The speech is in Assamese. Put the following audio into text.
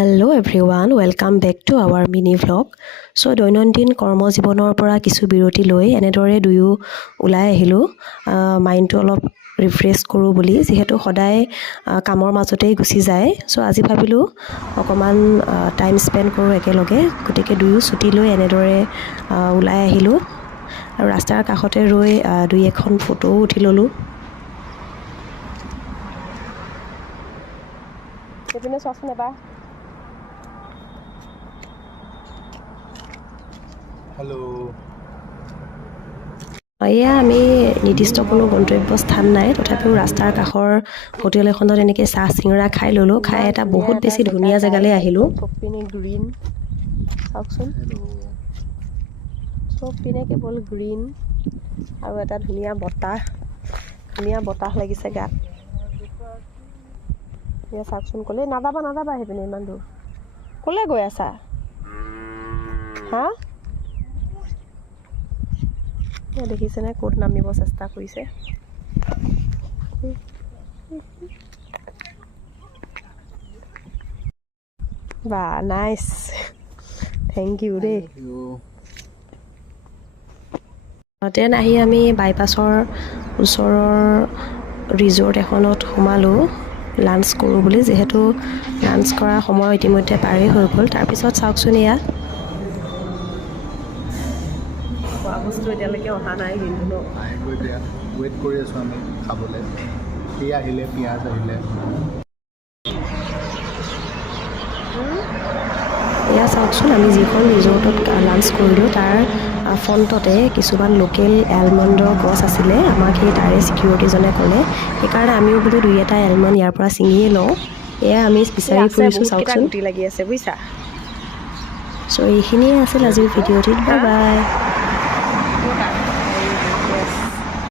Hello everyone, welcome back to our mini vlog. So দৈনন্দিন কৰ্মজীৱনৰ পৰা কিছু বিৰতি লৈ এনেদৰে দুয়ো ওলাই আহিলো মাইণ্ডটো অলপ ৰিফ্ৰেছ কৰো বুলি যেহেতু সদায় কামৰ মাজতেই গুচি যায় সো আজি ভাবিলো অকমান টাইম স্পেন্ড কৰো একেলগে গতিকে দুয়ো ছুটি লৈ এনেদৰে ওলাই আহিলো আৰু ৰাস্তাৰ কাষতে ৰৈ দুই এখন ফটো উঠি ললো এপিনে চাচোন এবাৰ Hello. এয়া আমি নিৰ্দিষ্ট কোনো গন্তব্য স্থান নাই তথাপিও ৰাস্তাৰ কাষৰ হোটেল এখনত এনেকৈ চাহ চিঙৰা খাই ললো খাই এটা বহুত বেছি ধুনীয়া জেগালৈ আহিলো চবপিনে গ্ৰীণ চাওকচোন চবপিনে কেৱল গ্ৰীণ আৰু এটা ধুনীয়া বতাহ লাগিছে গাত এয়া চাওকচোন ক'লে নাযাবা সেইপিনে ইমান দূৰ ক'লে গৈ আছা হা দেখিছেনে ক'ত নামিব চেষ্টা কৰিছে বা নাইস থ্যাংক ইউ ৰে দেন আহি আমি বাইপাছৰ ওচৰৰ ৰিজৰ্ট এখনত সোমালো লাঞ্চ কৰোঁ বুলি যেহেতু লাঞ্চ কৰাৰ সময় ইতিমধ্যে পাৰেই হৈ গ'ল তাৰপিছত চাওকচোন এয়া বস্তু এতিয়ালৈকে অহা নাই কিন্তু ৱেইট কৰি আছোঁ আমি খাবলৈ আহিলে পিঁয়াজ আহিলে এয়া চাওকচোন আমি যিখন ৰিজৰ্টত লাঞ্চ কৰিলোঁ তাৰ ফ্ৰণ্টতে কিছুমান লোকেল এলমণ্ডৰ গছ আছিলে আমাক সেই তাৰে ছিকিউৰিটিজনে ক'লে সেইকাৰণে আমিও বোলো দুই এটা এলমণ্ড ইয়াৰ পৰা ছিঙিয়ে লওঁ এয়া আমি বিচাৰি ফুৰিছোঁ চাওকচোন গুটি লাগি আছে বুজিছা চ' এইখিনিয়ে আছিল আজিৰ ভিডিঅ'টিত বাই বাই